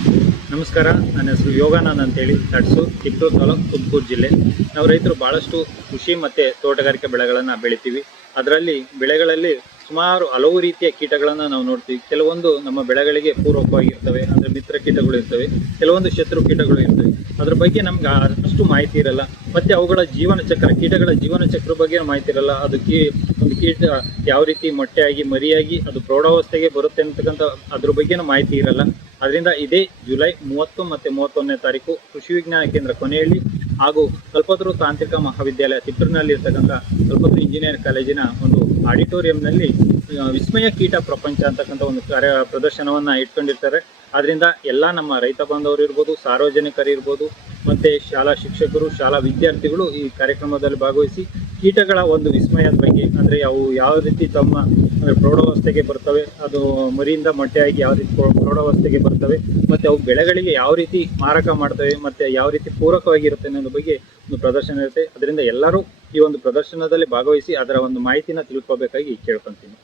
ನಮಸ್ಕಾರ, ನನ್ನ ಹೆಸರು ಯೋಗಾನಂದ್ ಅಂತೇಳಿ ತಡ್ಸು ತಿಪ್ಟೂರು ತಾಲೂಕು ತುಮಕೂರು ಜಿಲ್ಲೆ. ನಾವು ರೈತರು ಭಾಳಷ್ಟು ಕೃಷಿ ಮತ್ತು ತೋಟಗಾರಿಕೆ ಬೆಳೆಗಳನ್ನು ಬೆಳಿತೀವಿ. ಅದರಲ್ಲಿ ಬೆಳೆಗಳಲ್ಲಿ ಸುಮಾರು ಹಲವು ರೀತಿಯ ಕೀಟಗಳನ್ನು ನಾವು ನೋಡ್ತೀವಿ. ಕೆಲವೊಂದು ನಮ್ಮ ಬೆಳೆಗಳಿಗೆ ಪೂರಕವಾಗಿರ್ತವೆ, ಅಂದರೆ ಮಿತ್ರ ಕೀಟಗಳು ಇರ್ತವೆ, ಕೆಲವೊಂದು ಶತ್ರು ಕೀಟಗಳು ಇರ್ತವೆ. ಅದ್ರ ಬಗ್ಗೆ ನಮ್ಗೆ ಅಷ್ಟು ಮಾಹಿತಿ ಇರಲ್ಲ. ಮತ್ತು ಅವುಗಳ ಜೀವನ ಚಕ್ರ, ಕೀಟಗಳ ಜೀವನ ಚಕ್ರ ಬಗ್ಗೆ ಮಾಹಿತಿ ಇರಲ್ಲ. ಅದು ಒಂದು ಕೀಟ ಯಾವ ರೀತಿ ಮೊಟ್ಟೆಯಾಗಿ ಮರಿಯಾಗಿ ಅದು ಪ್ರೌಢಾವಸ್ಥೆಗೆ ಬರುತ್ತೆ ಅಂತಕ್ಕಂಥ ಅದ್ರ ಬಗ್ಗೆನೂ ಮಾಹಿತಿ ಇರಲ್ಲ. ಅದರಿಂದ ಇದೇ ಜುಲೈ 30 ಮತ್ತು 31ನೇ ತಾರೀಕು ಕೃಷಿ ವಿಜ್ಞಾನ ಕೇಂದ್ರ ಕೊನೆಯಲ್ಲಿ ಹಾಗೂ ಕಲ್ಪತರು ತಾಂತ್ರಿಕ ಮಹಾವಿದ್ಯಾಲಯ ತಿಪ್ಟೂರಿನಲ್ಲಿ ಇರ್ತಕ್ಕಂಥ ಕಲ್ಪತರು ಇಂಜಿನಿಯರ್ ಕಾಲೇಜಿನ ಒಂದು ಆಡಿಟೋರಿಯಂನಲ್ಲಿ ವಿಸ್ಮಯ ಕೀಟ ಪ್ರಪಂಚ ಅಂತಕ್ಕಂಥ ಒಂದು ಪ್ರದರ್ಶನವನ್ನು ಇಟ್ಕೊಂಡಿರ್ತಾರೆ. ಆದ್ದರಿಂದ ಎಲ್ಲ ನಮ್ಮ ರೈತ ಬಾಂಧವರು ಇರ್ಬೋದು, ಸಾರ್ವಜನಿಕರು ಇರ್ಬೋದು, ಮತ್ತು ಶಾಲಾ ಶಿಕ್ಷಕರು, ಶಾಲಾ ವಿದ್ಯಾರ್ಥಿಗಳು ಈ ಕಾರ್ಯಕ್ರಮದಲ್ಲಿ ಭಾಗವಹಿಸಿ ಕೀಟಗಳ ಒಂದು ವಿಸ್ಮಯದ ಬಗ್ಗೆ, ಅಂದರೆ ಅವು ಯಾವ ರೀತಿ ತಮ್ಮ ಪ್ರೌಢಾವಸ್ಥೆಗೆ ಬರ್ತವೆ, ಅದು ಮರಿಯಿಂದ ಮೊಟ್ಟೆಯಾಗಿ ಯಾವ ರೀತಿ ಪ್ರೌಢಾವಸ್ಥೆಗೆ ಬರ್ತವೆ, ಮತ್ತು ಅವು ಬೆಳೆಗಳಿಗೆ ಯಾವ ರೀತಿ ಮಾರಕ ಮಾಡ್ತವೆ, ಮತ್ತು ಯಾವ ರೀತಿ ಪೂರಕವಾಗಿರುತ್ತೆ ಅನ್ನೋದ್ರ ಬಗ್ಗೆ ಒಂದು ಪ್ರದರ್ಶನ ಇರುತ್ತೆ. ಅದರಿಂದ ಎಲ್ಲರೂ ಈ ಒಂದು ಪ್ರದರ್ಶನದಲ್ಲಿ ಭಾಗವಹಿಸಿ ಅದರ ಒಂದು ಮಾಹಿತಿನ ತಿಳ್ಕೊಬೇಕಾಗಿ ಕೇಳ್ಕೊತೀನಿ.